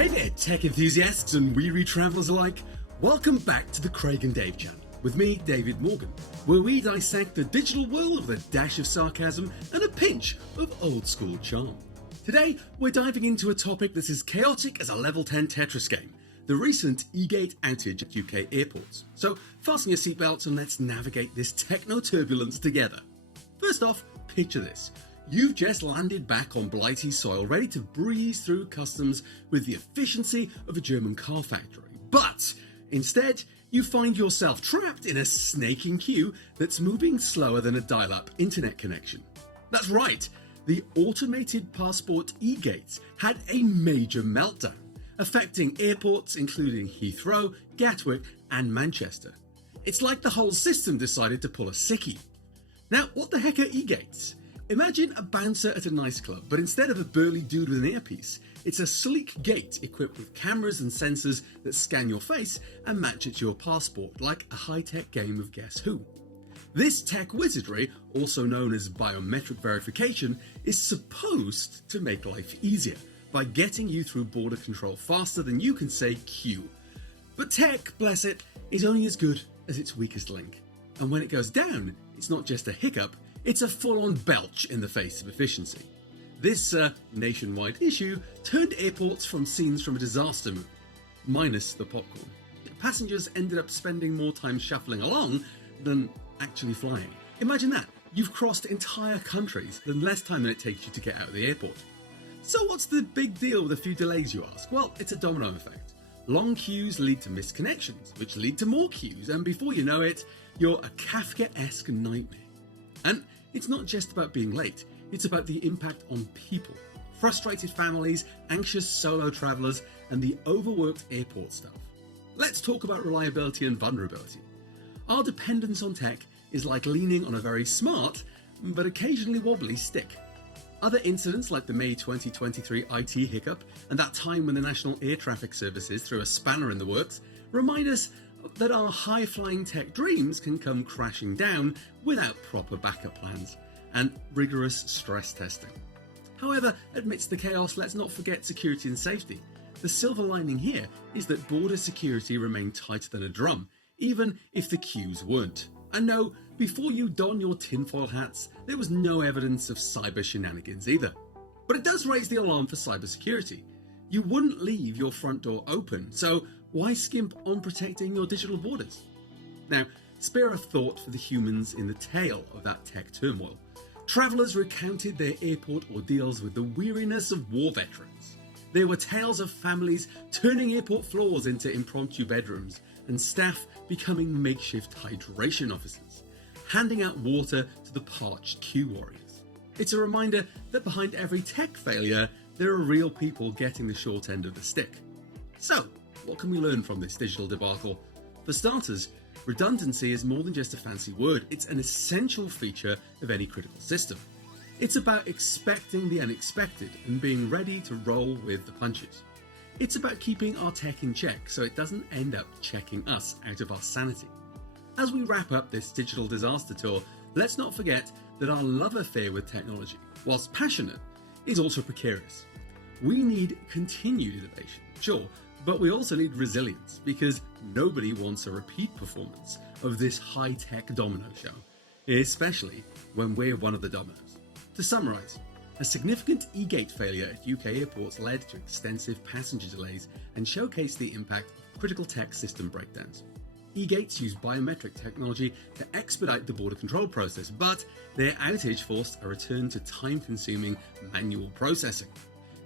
Hey there, tech enthusiasts and weary travellers alike. Welcome back to the Craig and Dave channel, with me, David Morgan, where we dissect the digital world with a dash of sarcasm and a pinch of old school charm. Today, we're diving into a topic that's as chaotic as a level 10 Tetris game, the recent eGate outage at UK airports. So fasten your seatbelts and let's navigate this techno-turbulence together. First off, picture this. You've just landed back on blighty soil, ready to breeze through customs with the efficiency of a German car factory. But instead, you find yourself trapped in a snaking queue that's moving slower than a dial-up internet connection. That's right, the automated passport eGates had a major meltdown, affecting airports including Heathrow, Gatwick and Manchester. It's like the whole system decided to pull a sickie. Now, what the heck are eGates? Imagine a bouncer at a nice club, but instead of a burly dude with an earpiece, it's a sleek gate equipped with cameras and sensors that scan your face and match it to your passport, like a high-tech game of Guess Who. This tech wizardry, also known as biometric verification, is supposed to make life easier by getting you through border control faster than you can say Q. But tech, bless it, is only as good as its weakest link. And when it goes down, it's not just a hiccup, it's a full-on belch in the face of efficiency. This nationwide issue turned airports from scenes from a disaster movie, minus the popcorn. Passengers ended up spending more time shuffling along than actually flying. Imagine that, you've crossed entire countries in less time than it takes you to get out of the airport. So what's the big deal with a few delays, you ask? Well, it's a domino effect. Long queues lead to missed connections, which lead to more queues, and before you know it, you're a Kafka-esque nightmare. And it's not just about being late, it's about the impact on people. Frustrated families, anxious solo travellers, and the overworked airport staff. Let's talk about reliability and vulnerability. Our dependence on tech is like leaning on a very smart, but occasionally wobbly stick. Other incidents like the May 2023 IT hiccup and that time when the National Air Traffic Services threw a spanner in the works remind us that our high-flying tech dreams can come crashing down without proper backup plans and rigorous stress testing. However, amidst the chaos, let's not forget security and safety. The silver lining here is that border security remained tighter than a drum, even if the queues weren't. And no, before you don your tinfoil hats, there was no evidence of cyber shenanigans either. But it does raise the alarm for cybersecurity. You wouldn't leave your front door open, so why skimp on protecting your digital borders? Now, spare a thought for the humans in the tail of that tech turmoil. Travellers recounted their airport ordeals with the weariness of war veterans. There were tales of families turning airport floors into impromptu bedrooms and staff becoming makeshift hydration officers, handing out water to the parched queue warriors. It's a reminder that behind every tech failure, there are real people getting the short end of the stick. So, what can we learn from this digital debacle? For starters, redundancy is more than just a fancy word, it's an essential feature of any critical system. It's about expecting the unexpected and being ready to roll with the punches. It's about keeping our tech in check so it doesn't end up checking us out of our sanity. As we wrap up this digital disaster tour, let's not forget that our love affair with technology, whilst passionate, is also precarious. We need continued innovation, sure, but we also need resilience because nobody wants a repeat performance of this high-tech domino show, especially when we're one of the dominoes. To summarise, a significant eGate failure at UK airports led to extensive passenger delays and showcased the impact of critical tech system breakdowns. eGates use biometric technology to expedite the border control process, but their outage forced a return to time-consuming manual processing.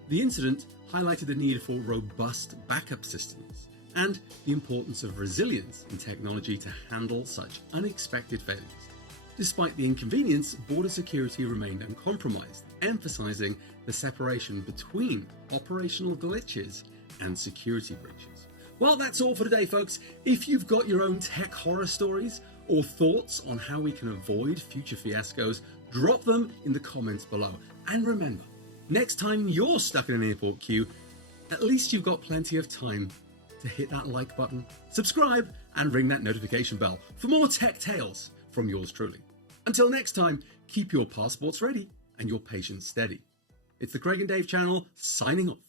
The incident highlighted the need for robust backup systems and the importance of resilience in technology to handle such unexpected failures. Despite the inconvenience, border security remained uncompromised, emphasizing the separation between operational glitches and security breaches. Well, that's all for today, folks. If you've got your own tech horror stories or thoughts on how we can avoid future fiascos, drop them in the comments below. And remember, next time you're stuck in an airport queue, at least you've got plenty of time to hit that like button, subscribe, and ring that notification bell for more tech tales from yours truly. Until next time, keep your passports ready and your patience steady. It's the Craig and Dave channel signing off.